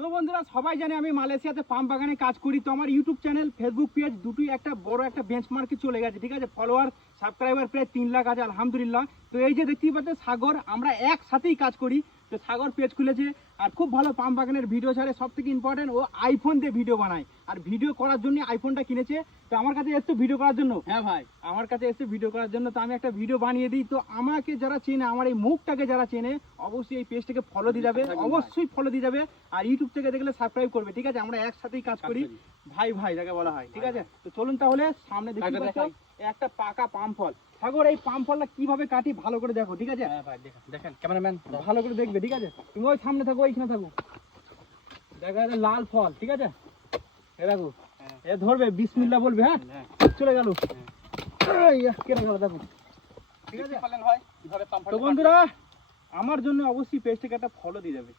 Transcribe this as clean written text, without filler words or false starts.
তো বন্ধুরা সবাই জানে আমি মালয়েশিয়াতে পাম বাগানে কাজ করি। তো আমার ইউটিউব চ্যানেল ফেসবুক পেজ দুটোই একটা বড় একটা বেঞ্চমার্কে চলে গেছে, ঠিক আছে। ফলোয়ার সাবস্ক্রাইবার প্রায় 3 লাখ আছে, আলহামদুলিল্লাহ। তো এই যে দেখতেই পাচ্ছেন সাগর, আমরা একসাথেই কাজ করি। তো সাগর পেজ খুলেছে আর খুব ভালো পাম বাগানের ভিডিও ছাড়ে। সব থেকে ইম্পর্টেন্ট, ও আইফোন দিয়ে ভিডিও বানায় আর ভিডিও করার জন্য আইফোনটা কিনেছে। তো আমার কাছে এসছে ভিডিও করার জন্য। হ্যাঁ ভাই, আমার কাছে এসে ভিডিও করার জন্য। তো আমি একটা ভিডিও বানিয়ে দিই। তো আমাকে যারা চেনে, আমার এই মুখটাকে যারা চেনে, অবশ্যই এই পেজটাকে ফলো দিয়ে যাবে, অবশ্যই ফলো দিয়ে যাবে। আর ইউটিউব থেকে দেখলে সাবস্ক্রাইব করবে, ঠিক আছে। আমরা একসাথেই কাজ করি, ভাই ভাই যাকে বলা হয়, ঠিক আছে। তো চলুন তাহলে সামনে দেখতে পাচ্ছ একটা পাকা পাম ফল। সাগর, এই পাম ফলটা কিভাবে কাটি ভালো করে দেখো, ঠিক আছে। হ্যাঁ ভাই, দেখেন ক্যামেরাম্যান ভালো করে দেখবে, ঠিক আছে। তুমি ওই সামনে থাকো, ওইখানে থাকো। দেখা যাচ্ছে লাল ফল, ঠিক আছে। এ দেখো, এ ধরবে, বিসমিল্লাহ বলবে, হ্যাঁ চলে গেল, কেটে গেল, দেখো, ঠিক আছে। ভাই কিভাবে পাম্প তো বন্ধুরা আমার জন্য অবশ্যই পেজটাকে একটা ফলো দিয়ে যাবে।